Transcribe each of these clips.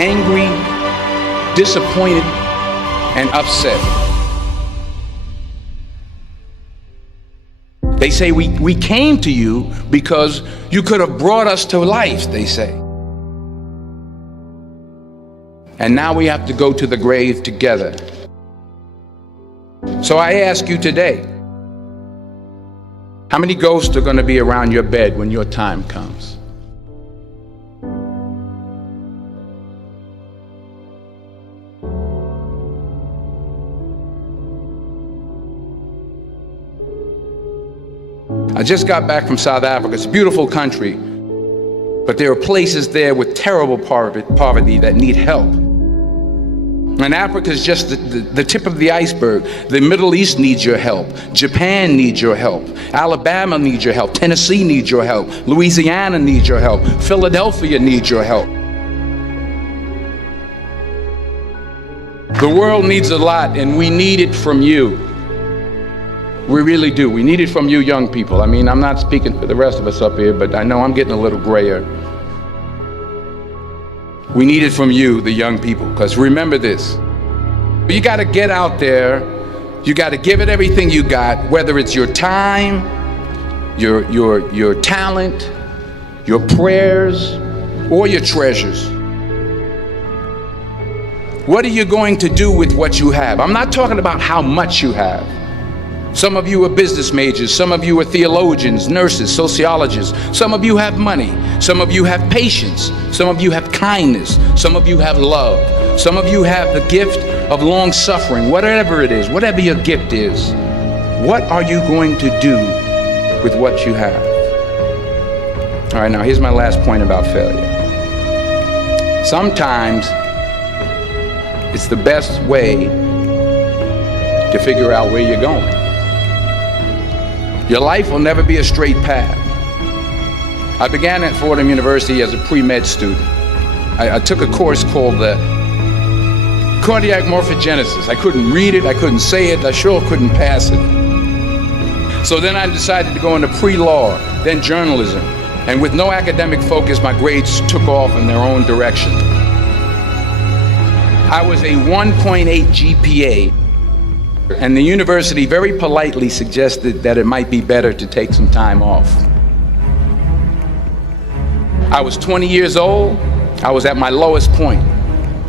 angry, disappointed, and upset. They say we came to you because you could have brought us to life, they say. And now we have to go to the grave together. So I ask you today, how many ghosts are going to be around your bed when your time comes? I just got back from South Africa. It's a beautiful country, but there are places there with terrible poverty that need help. And Africa is just the tip of the iceberg. The Middle East needs your help. Japan needs your help. Alabama needs your help. Tennessee needs your help. Louisiana needs your help. Philadelphia needs your help. The world needs a lot, and we need it from you. We really do. We need it from you young people. I mean, I'm not speaking for the rest of us up here, but I know I'm getting a little grayer. We need it from you, the young people, because remember this. You got to get out there. You got to give it everything you got, whether it's your time, your talent, your prayers, or your treasures. What are you going to do with what you have? I'm not talking about how much you have. Some of you are business majors, some of you are theologians, nurses, sociologists, some of you have money, some of you have patience, some of you have kindness, some of you have love, some of you have the gift of long suffering. Whatever it is, whatever your gift is, what are you going to do with what you have? All right, now here's my last point about failure. Sometimes it's the best way to figure out where you're going. Your life will never be a straight path. I began at Fordham University as a pre-med student. I took a course called cardiac morphogenesis. I couldn't read it, I couldn't say it, I sure couldn't pass it. So then I decided to go into pre-law, then journalism. And with no academic focus, my grades took off in their own direction. I was a 1.8 GPA. And the university very politely suggested that it might be better to take some time off. I was 20 years old. I was at my lowest point.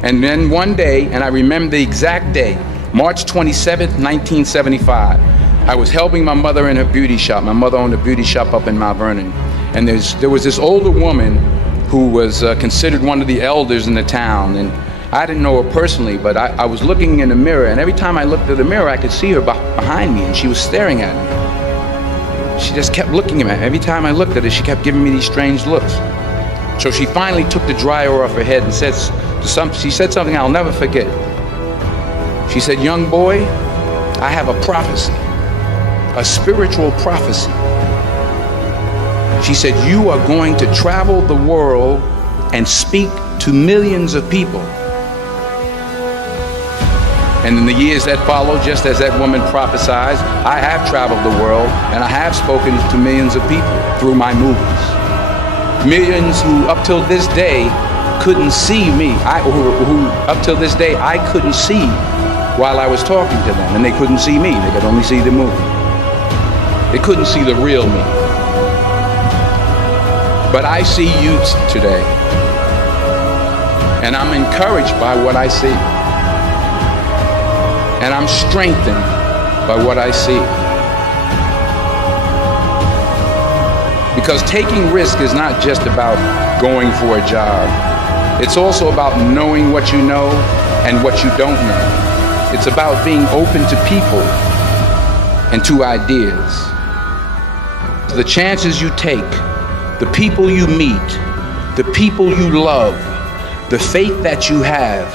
And then one day, and I remember the exact day, March 27th, 1975, I was helping my mother in her beauty shop. My mother owned a beauty shop up in Mount Vernon. And there was this older woman who was considered one of the elders in the town. And I didn't know her personally, but I was looking in the mirror, and every time I looked at the mirror, I could see her behind me, and she was staring at me. She just kept looking at me. Every time I looked at her, she kept giving me these strange looks. So she finally took the dryer off her head and she said something I'll never forget. She said, "Young boy, I have a prophecy, a spiritual prophecy." She said, "You are going to travel the world and speak to millions of people." And in the years that followed, just as that woman prophesied, I have traveled the world and I have spoken to millions of people through my movies. Millions who up till this day couldn't see me, who up till this day I couldn't see while I was talking to them, and they couldn't see me, they could only see the movie. They couldn't see the real me. But I see you today, and I'm encouraged by what I see. And I'm strengthened by what I see. Because taking risk is not just about going for a job. It's also about knowing what you know and what you don't know. It's about being open to people and to ideas. The chances you take, the people you meet, the people you love, the faith that you have,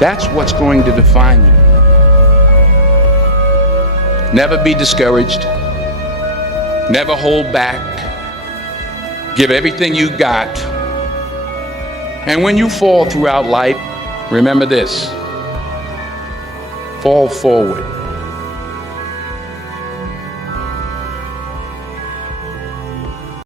that's what's going to define you. Never be discouraged. Never hold back. Give everything you got. And when you fall throughout life, remember this: fall forward.